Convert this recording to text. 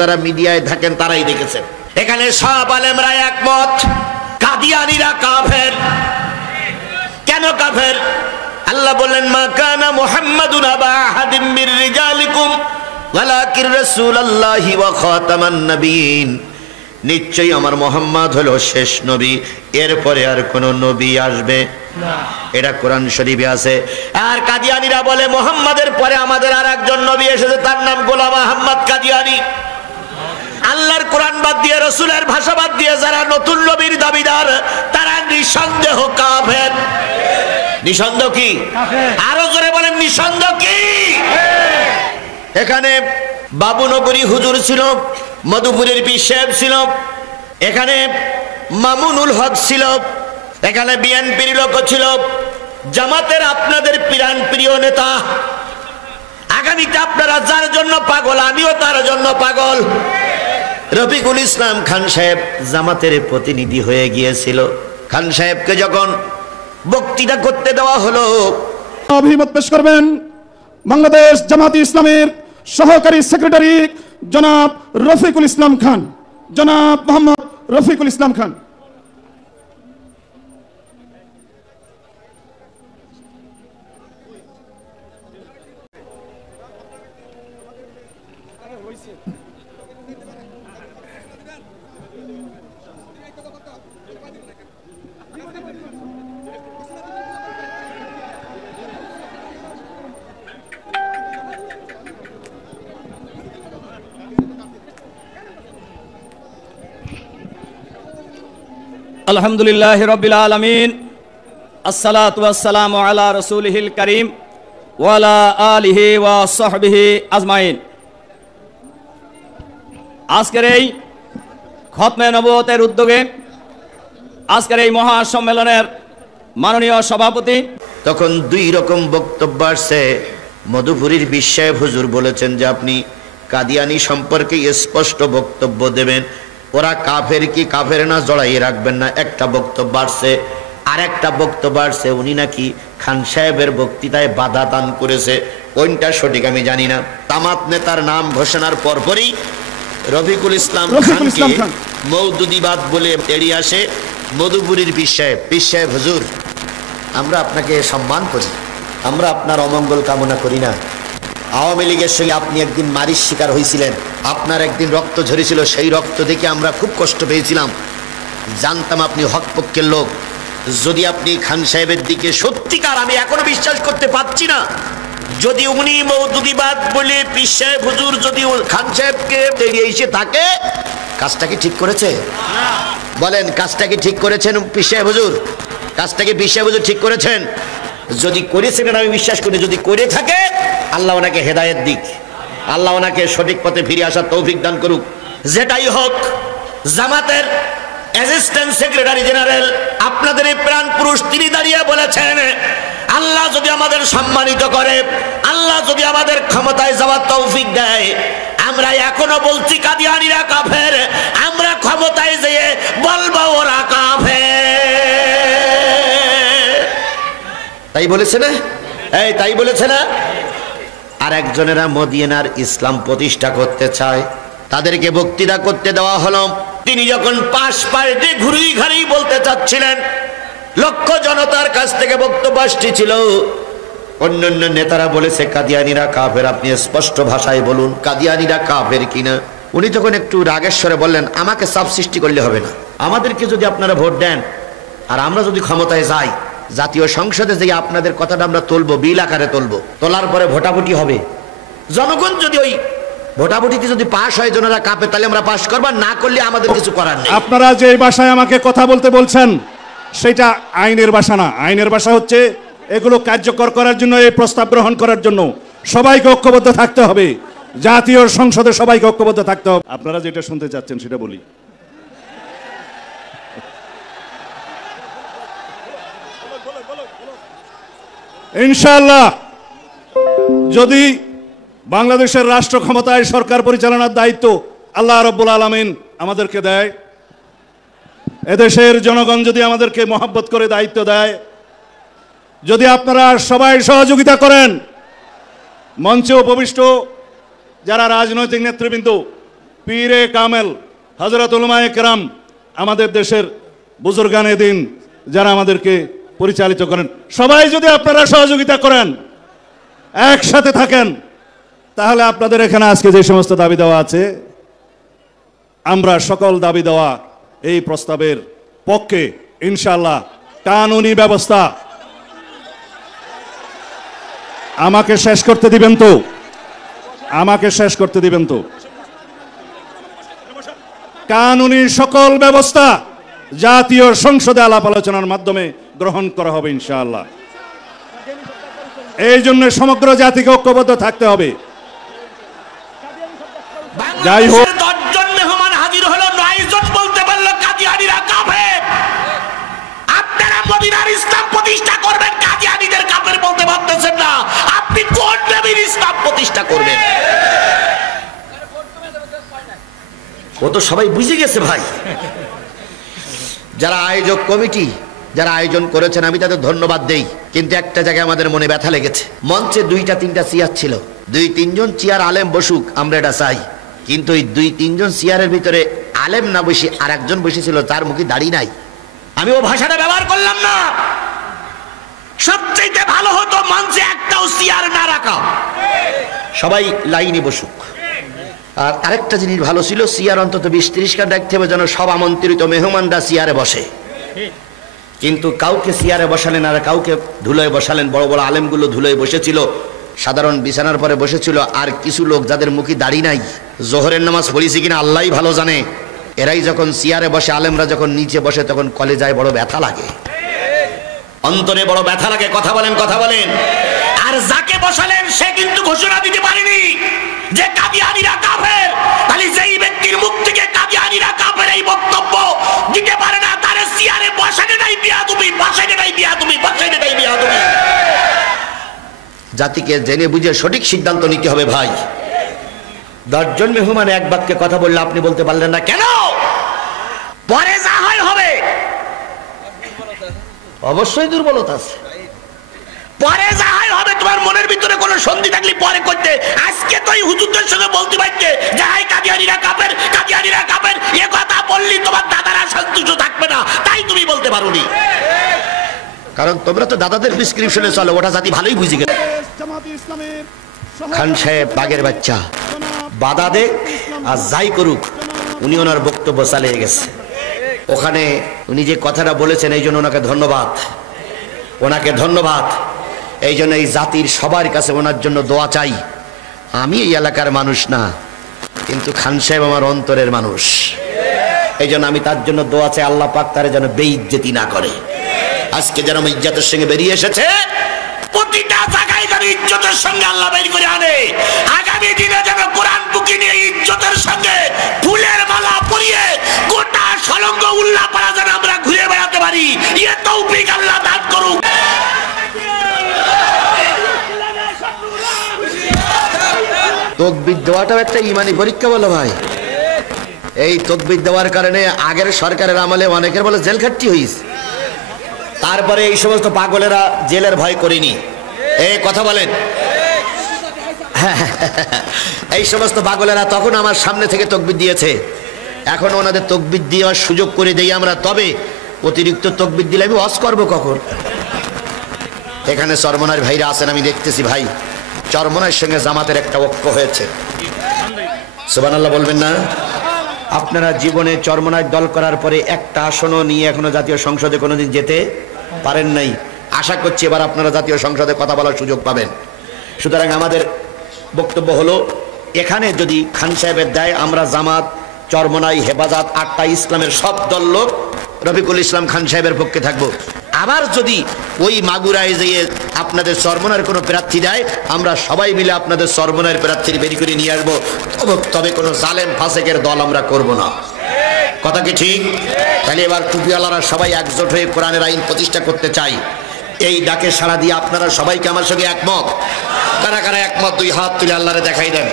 যারা মিডিয়ায় থাকেন তারাই দেখেছেন। এখানে সব আলেমরা একমত, কাদিয়ানীরা কাফের। কেন কাফের? আল্লাহ বলেন, মা কানা মুহাম্মাদুন আবা আহাদিম মির রিজালিকুম ওয়ালাকিন রাসূলুল্লাহি ওয়া খাতামান নবিয়্যিন। নিশ্চয়ই আমার মুহাম্মদ হলো শেষ নবী, এরপরে আর কোন নবী আসবে না। এটা কোরআন শরীফে আছে। আর কাদিয়ানীরা বলে মুহাম্মাদের পরে আমাদের আর একজন নবী এসেছে, তার নাম গোলাম আহমদ কাদিয়ানী। আল্লাহর কোরআন বাদ দিয়ে, রাসূলের ভাষা বাদ দিয়ে যারা নতুন নবীর দাবিদার, তারা নিঃসন্দেহ কাফের। নিঃসন্দেহ কি? আরো জোরে বলেন, নিঃসন্দেহ কি? এখানে বাবুনগরী হুজুর ছিল, মধুপুরের পীর সাহেব ছিল, এখানে মামুনুল হক ছিল, এখানে বিএনপির লোক ছিল, জামাতের আপনাদের প্রাণ প্রিয় নেতা। আগামীতে আপনারা যার জন্য পাগল, আমিও তার জন্য পাগল। রফিকুল ইসলাম খান সাহেব জামাতের প্রতিনিধি হয়ে গিয়েছিল। খান সাহেবকে যখন বক্তৃতা করতে দেওয়া হলো, অভিমত পেশ করবেন বাংলাদেশ জামাতি ইসলামের সহকারী সেক্রেটারি জনাব রফিকুল ইসলাম খান, জনাব মোহাম্মদ রফিকুল ইসলাম খান। আলহামদুলিল্লাহি রাব্বিল আলামিন, আসসালাতু ওয়াসসালামু আলা রাসূলিহিল কারীম ওয়া আলা আলিহি ওয়া সাহবিহি আজমাইন। আজকের এই খতমে নবুয়তের উদ্যোগে আজকের এই মহাসম্মেলনের মাননীয় সভাপতি, তখন দুই রকম বক্তব্য আসছে। মধুপুরীর বিশ্বায় হুজুর বলেছেন যে আপনি কাদিয়ানী সম্পর্কে স্পষ্ট বক্তব্য দেবেন, ওরা কাফের কি কাফের না জড়াইয়ে রাখবেন না, একটা বক্তব্য আসছে। আর একটা বক্তব্য আসছে উনি নাকি খান সাহেবের বক্তৃতায় বাধা দান করেছে। কোনটা সঠিক আমি জানি না। জামাত নেতার নাম ঘোষণার পরপরই রফিকুল ইসলাম খানকে মওদুদিবাদ বলে এড়িয়ে আসে মধুপুরীর পীর সাহেব হুজুর, আমরা আপনাকে সম্মান করি, আমরা আপনার অমঙ্গল কামনা করি না। আওয়ামী লীগের সঙ্গে আপনি একদিন মারির শিকার হয়েছিলেন, আপনার একদিন রক্ত ঝরেছিল, সেই রক্ত দেখে আমরা খুব কষ্ট পেয়েছিলাম। জানতাম আপনি হক পক্ষের লোক। যদি আপনি খান সাহেবের দিকে সত্যিকার, আমি এখনো বিশ্বাস করতে পারছি না, যদি উনি মওদুদিবাদ বলে পীর সাহেব হুজুর যদি খান সাহেবকে এড়িয়ে এসে থাকে, কাজটা কি ঠিক করেছে? বলেন, কাজটা কি ঠিক করেছেন পীর সাহেব হুজুর? কাজটা কি পীর সাহেব হুজুর ঠিক করেছেন? যদি করেছেন আমি বিশ্বাস করি, যদি করে থাকে আল্লাহ ওনাকে হেদায়েত দিক, আল্লাহ ওনাকে সঠিক পথে ফিরে আসার তৌফিক দান করুক। যেটাই হোক, জামাতের অ্যাসিস্ট্যান্ট সেক্রেটারি জেনারেল আপনাদের এই প্রাণ পুরুষ, তিনি দাঁড়িয়ে বলেছেন আল্লাহ যদি আমাদের সম্মানিত করে, আল্লাহ যদি আমাদের ক্ষমতায় যাওয়ার তৌফিক দেয়, আমরা এখনো বলছি কাদিয়ানীরা কাফের, আমরা ক্ষমতায় যেয়ে বলবো ওরা কাফের। তাই বলেছে না? এই তাই বলেছে না? আর একজনেরা মদিনার ইসলাম প্রতিষ্ঠা করতে চায়, তাদেরকে বক্তৃতা করতে দেওয়া হলো। তিনি যখন পাশ পাল্টে ঘুরি ঘাড়ি বলতে চাচ্ছিলেন, লক্ষ জনতার কাছ থেকে বক্তব্য ছিল। অন্যান্য নেতারা বলেছে কাদিয়ানীরা কাফের, আপনি স্পষ্ট ভাষায় বলুন কাদিয়ানীরা কাফের কিনা। উনি তখন একটু রাগেশ্বরে বললেন, আমাকে চাপ সৃষ্টি করলে হবে না, আমাদেরকে যদি আপনারা ভোট দেন আর আমরা যদি ক্ষমতায় যাই, জাতীয় সংসদে যে আপনাদের কথাটা আমরা তুলবো, বিল আকারে তুলবো, তোলার পরে ভোটাভুটি হবে, জনগণ যদি ওই ভোটাভুটিতে যদি পাশ হয় জনেরা কাপে, তাহলে আমরা পাশ করব, না করলে আমাদের কিছু করার নেই। আপনারা যে ভাষায় আমাকে কথা বলতে বলছেন সেটা আইনের ভাষা না। আইনের ভাষা হচ্ছে এগুলো কার্যকর করার জন্য, এই প্রস্তাব গ্রহণ করার জন্য সবাইকে ঐক্যবদ্ধ থাকতে হবে, জাতীয় সংসদে সবাইকে ঐক্যবদ্ধ থাকতে হবে। আপনারা যেটা শুনতে চাচ্ছেন সেটা বলি। ইনশাআল্লাহ যদি বাংলাদেশের রাষ্ট্র ক্ষমতায় সরকার পরিচালনার দায়িত্ব আল্লাহ রাব্বুল আলামিন আমাদেরকে দেয়, এদেশের জনগণ যদি আমাদেরকে মহব্বত করে দায়িত্ব দেয়, যদি আপনারা সবাই সহযোগিতা করেন, মঞ্চে উপবিষ্ট যারা রাজনৈতিক নেতৃবৃন্দ, পীরে কামেল হযরত উলামায়ে কেরাম, আমাদের দেশের বুজুর্গানে দিন যারা আমাদেরকে পরিচালিত করেন, সবাই যদি আপনারা সহযোগিতা করেন, একসাথে থাকেন, তাহলে আপনাদের এখানে আজকে যে সমস্ত দাবি দেওয়া আছে, আমরা সকল দাবি দেওয়া এই প্রস্তাবের পক্ষে ইনশাআল্লাহ। কানুনি ব্যবস্থা আমাকে শেষ করতে দিবেন তো, আমাকে শেষ করতে দিবেন তো। কানুনি সকল ব্যবস্থা জাতীয় সংসদে আলাপ আলোচনার মাধ্যমে গ্রহণ করা হবে ইনশাআল্লাহ। এই জন্য সমগ্র জাতিকে ঐক্যবদ্ধ থাকতে হবে। যাই হোক, 10 জন মেহমান হাজির হলো, 9 জন বলতে পারলো কাদিয়ানীরা কাফের। আপনারা মদিনার ইসলাম প্রতিষ্ঠা করবেন, কাদিয়ানীদের কাফের বলতে পারতেছেন না। আপনি কোন নবীর ইসলাম প্রতিষ্ঠা করবেন? ও তো সবাই বুঝে গেছে ভাই। যারা আয়োজক কমিটি, যারা আয়োজন করেছেন, আমি তাদের ধন্যবাদ দেই। কিন্তু একটা জায়গায় আমাদের মনে ব্যথা লেগেছে। মঞ্চে 2-3টা চেয়ার ছিল, 2-3 জন চেয়ার আলেম বসুক, আমরা এটা চাই। কিন্তু ওই 2-3 জন চেয়ারের ভিতরে আলেম না বসে আর একজন বসেছিল, তার মুখে দাড়ি নাই। আমি ও ভাষাটা ব্যবহার করলাম না। সবচেয়ে ভালো হতো মঞ্চে একটাও চেয়ার না রাখা, সবাই লাইনে বসুক। আর আরেকটা জিনিস ভালো ছিল, চেয়ার অন্তত 20-30 টা দেখতে হবে যেন সব আমন্ত্রিত মেহমানরা চেয়ারে বসে। কিন্তু কাউকে চেয়ারে বসালেন আর কাউকে ধুলোয় বসালেন। বড় বড় আলেমগুলো ধুলোয় বসেছিল, সাধারণ বিছানার পরে বসেছিল। আর কিছু লোক যাদের মুখে দাড়ি নাই, জোহরের নামাজ পড়েছি কিনা আল্লাহই ভালো জানে, এরাই যখন চেয়ারে বসে, আলেমরা যখন নিচে বসে, তখন কলেজায় বড় ব্যথা লাগে, অন্তরে বড় ব্যথা লাগে। কথা বলেন, কথা বলেন। আর যাকে বসালেন সে কিন্তু ঘোষণা দিতে পারেনি যে কাদিয়ানীরা কাফের। তাহলে যেই ব্যক্তির মুখ থেকে কাদিয়ানীরা কাফের এই বক্তব্য দিতে পারে না, তার চেয়ারে বসাতে নাই বিয়াদবি, বসাতে নাই বিয়াদবি, বসাতে নাই বিয়াদবি। জাতিকে জেনে বুঝে সঠিক সিদ্ধান্ত নিতে হবে ভাই। 10 জন মেহমান এক বাক্যে কথা বললে আপনি বলতে পারলেন না কেন? পরে যা হয় হবে। অবশ্যই দুর্বলতা আছে, পরে যা হয় হবে। তোমার মনের ভিতরে কোনো সন্ধি থাকলে পরে করতে। আজকে তো এই হুজুরদের সঙ্গে বলতে পারতে যে হাই কাদিয়ানীরা কাফের, কাদিয়ানীরা কাফের, এ কথা বললি তোমার দাদারা সন্তুষ্ট থাকবে না, তাই তুমি বলতে পারোনি। কারণ তোমরা তো দাদাদের প্রেসক্রিপশনে চলো, ওটা জাতি ভালোই বুঝে গেছে। খান সাহেব বাগের বাচ্চা, বাধা দেখ আর যাই করুক, উনি ওনার বক্তব্য চালিয়ে গেছে। ওখানে উনি যে কথাটা বলেছেন, এই জন্য ওনাকে ধন্যবাদ, ওনাকে ধন্যবাদ। এই জন্য এই জাতির সবার কাছে ওনার জন্য দোয়া চাই। আমি এই এলাকার মানুষ না, কিন্তু খান সাহেব আমার অন্তরের মানুষ। এই জন্য আমি তার জন্য দোয়া চাই, আল্লাহ পাক তারে যেন বেইজ্জতি না করে। আজকে যেন ইজ্জতের সঙ্গে বেরিয়ে এসেছে, প্রতিটা জায়গায় যেন ইজ্জতের সঙ্গে আল্লাহ বের করে আনে। আগামী দিনে যেন কোরআন বুকে নিয়ে ইজ্জতের সঙ্গে ফুলের মালা পরিয়ে গোটা সলঙ্গ উল্লাহ পাড়া যেন আমরা ঘুরে বেড়াতে পারি। এ তৌফিক আল্লাহ দান করুক। তকবীর দেওয়াটাও একটা ইমানি পরীক্ষা বলো ভাই। এই তকবীর দেওয়ার কারণে আগের সরকারের আমলে অনেকের বলে জেল খাট্টি হয়েছে। তারপরে এই সমস্ত পাগলেরা জেলের ভয় করেনি। এই কথা বলেন, এই সমস্ত পাগলেরা তখন আমার সামনে থেকে তকবীর দিয়েছে, এখন ওনাদের তকবীর দেওয়ার সুযোগ করে দেই আমরা। তবে অতিরিক্ত তকবীর দিলে আমি ওয়াজ করবো কখন? এখানে চরমনার ভাইরা আছেন, আমি দেখতেছি ভাই, চরমনার সঙ্গে জামাতের একটা ঐক্য হয়েছে। সুবহানাল্লাহ বলবেন না? আপনারা জীবনে চরমনায় দল করার পরে একটা আসনও নিয়ে এখনো জাতীয় সংসদে কোনোদিন যেতে পারেন নাই। আশা করছি এবার আপনারা জাতীয় সংসদে কথা বলার সুযোগ পাবেন। সুতরাং আমাদের বক্তব্য হলো, এখানে যদি খান সাহেবের দেয়, আমরা জামাত, চরমনাই, হেফাজত, 8টা ইসলামের সব দল লোক রফিকুল ইসলাম খান সাহেবের পক্ষে থাকবো। আবার যদি ওই মাগুরায় যেয়ে আপনাদের চরমনার কোনো প্রার্থী দেয়, আমরা সবাই মিলে আপনাদের চরমনার প্রার্থীর বেরি করে নিয়ে আসবো। তবে কোনো জালেম ফাসেকের দল আমরা করব না। কথা কি ঠিক? তাহলে এবার টুপিওয়ালারা সবাই একজোট হয়ে কোরআনের আইন প্রতিষ্ঠা করতে চাই। এই ডাকে সাড়া দিয়ে আপনারা সবাইকে আমার সঙ্গে একমত? কারা কারা একমত? 2 হাত তুলে আল্লাহরে দেখাই দেন।